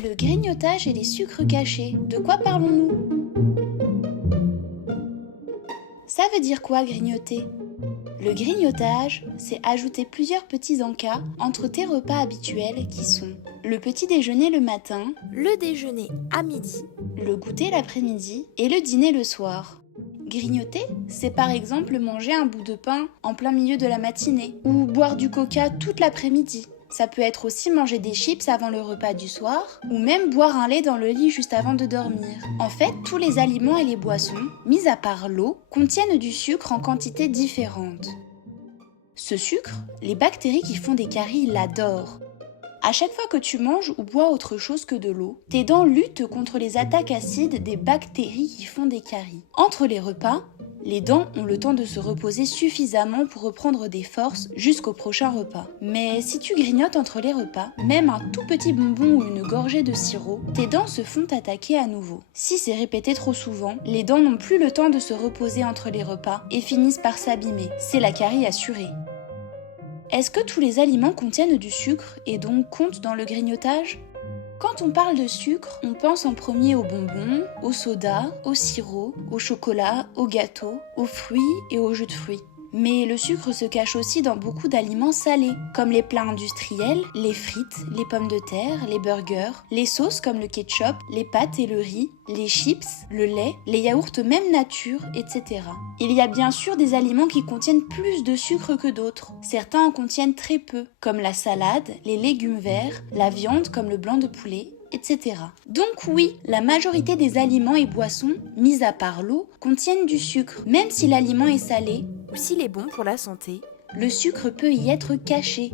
Le grignotage et les sucres cachés, de quoi parlons-nous? Ça veut dire quoi grignoter? Le grignotage, c'est ajouter plusieurs petits encas entre tes repas habituels qui sont le petit déjeuner le matin, Le déjeuner à midi, le goûter l'après-midi et le dîner le soir. Grignoter, c'est par exemple manger un bout de pain en plein milieu de la matinée ou boire du coca toute l'après-midi. Ça peut être aussi manger des chips avant le repas du soir ou même boire un lait dans le lit juste avant de dormir. En fait, tous les aliments et les boissons, mis à part l'eau, contiennent du sucre en quantité différente. Ce sucre, les bactéries qui font des caries l'adorent. À chaque fois que tu manges ou bois autre chose que de l'eau, tes dents luttent contre les attaques acides des bactéries qui font des caries. Entre les repas, les dents ont le temps de se reposer suffisamment pour reprendre des forces jusqu'au prochain repas. Mais si tu grignotes entre les repas, même un tout petit bonbon ou une gorgée de sirop, tes dents se font attaquer à nouveau. Si c'est répété trop souvent, les dents n'ont plus le temps de se reposer entre les repas et finissent par s'abîmer. C'est la carie assurée. Est-ce que tous les aliments contiennent du sucre et donc comptent dans le grignotage? Quand on parle de sucre, on pense en premier aux bonbons, au soda, au sirop, au chocolat, aux gâteaux, aux fruits et aux jus de fruits. Mais le sucre se cache aussi dans beaucoup d'aliments salés, comme les plats industriels, les frites, les pommes de terre, les burgers, les sauces comme le ketchup, les pâtes et le riz, les chips, le lait, les yaourts même nature, etc. Il y a bien sûr des aliments qui contiennent plus de sucre que d'autres. Certains en contiennent très peu, comme la salade, les légumes verts, la viande comme le blanc de poulet, etc. Donc oui, la majorité des aliments et boissons, mis à part l'eau, contiennent du sucre. Même si l'aliment est salé, ou s'il est bon pour la santé, le sucre peut y être caché.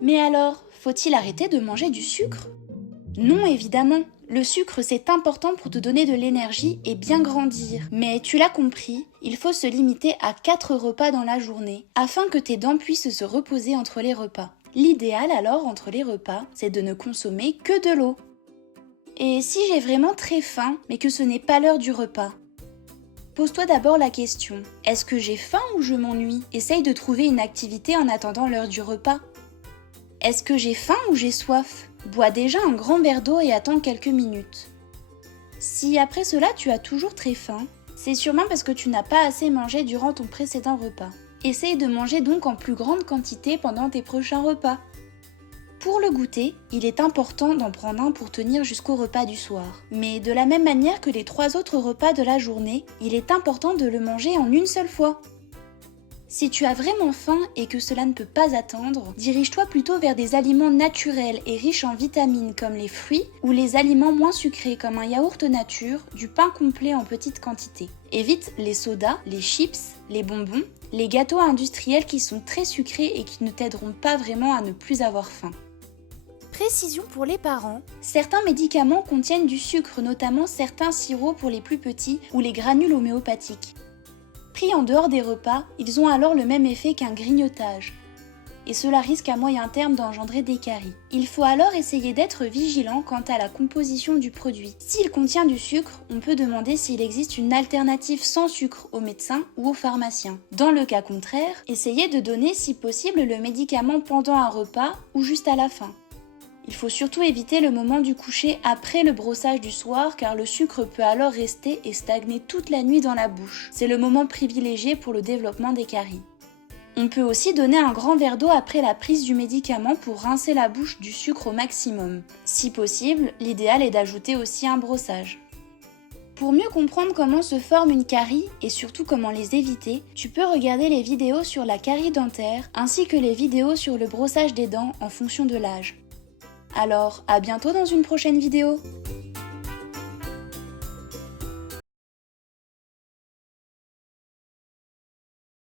Mais alors, faut-il arrêter de manger du sucre? Non, évidemment. Le sucre, c'est important pour te donner de l'énergie et bien grandir. Mais tu l'as compris, il faut se limiter à 4 repas dans la journée, afin que tes dents puissent se reposer entre les repas. L'idéal alors entre les repas, c'est de ne consommer que de l'eau. Et si j'ai vraiment très faim, mais que ce n'est pas l'heure du repas? Pose-toi d'abord la question, est-ce que j'ai faim ou je m'ennuie? Essaye de trouver une activité en attendant l'heure du repas. Est-ce que j'ai faim ou j'ai soif? Bois déjà un grand verre d'eau et attends quelques minutes. Si après cela tu as toujours très faim, c'est sûrement parce que tu n'as pas assez mangé durant ton précédent repas. Essaye de manger donc en plus grande quantité pendant tes prochains repas. Pour le goûter, il est important d'en prendre un pour tenir jusqu'au repas du soir. Mais de la même manière que les 3 autres repas de la journée, il est important de le manger en une seule fois. Si tu as vraiment faim et que cela ne peut pas attendre, dirige-toi plutôt vers des aliments naturels et riches en vitamines comme les fruits ou les aliments moins sucrés comme un yaourt nature, du pain complet en petite quantité. Évite les sodas, les chips, les bonbons, les gâteaux industriels qui sont très sucrés et qui ne t'aideront pas vraiment à ne plus avoir faim. Précision pour les parents, certains médicaments contiennent du sucre, notamment certains sirops pour les plus petits ou les granules homéopathiques. Pris en dehors des repas, ils ont alors le même effet qu'un grignotage. Et cela risque à moyen terme d'engendrer des caries. Il faut alors essayer d'être vigilant quant à la composition du produit. S'il contient du sucre, on peut demander s'il existe une alternative sans sucre au médecin ou au pharmacien. Dans le cas contraire, essayez de donner si possible le médicament pendant un repas ou juste à la fin. Il faut surtout éviter le moment du coucher après le brossage du soir car le sucre peut alors rester et stagner toute la nuit dans la bouche. C'est le moment privilégié pour le développement des caries. On peut aussi donner un grand verre d'eau après la prise du médicament pour rincer la bouche du sucre au maximum. Si possible, l'idéal est d'ajouter aussi un brossage. Pour mieux comprendre comment se forme une carie et surtout comment les éviter, tu peux regarder les vidéos sur la carie dentaire ainsi que les vidéos sur le brossage des dents en fonction de l'âge. Alors, à bientôt dans une prochaine vidéo!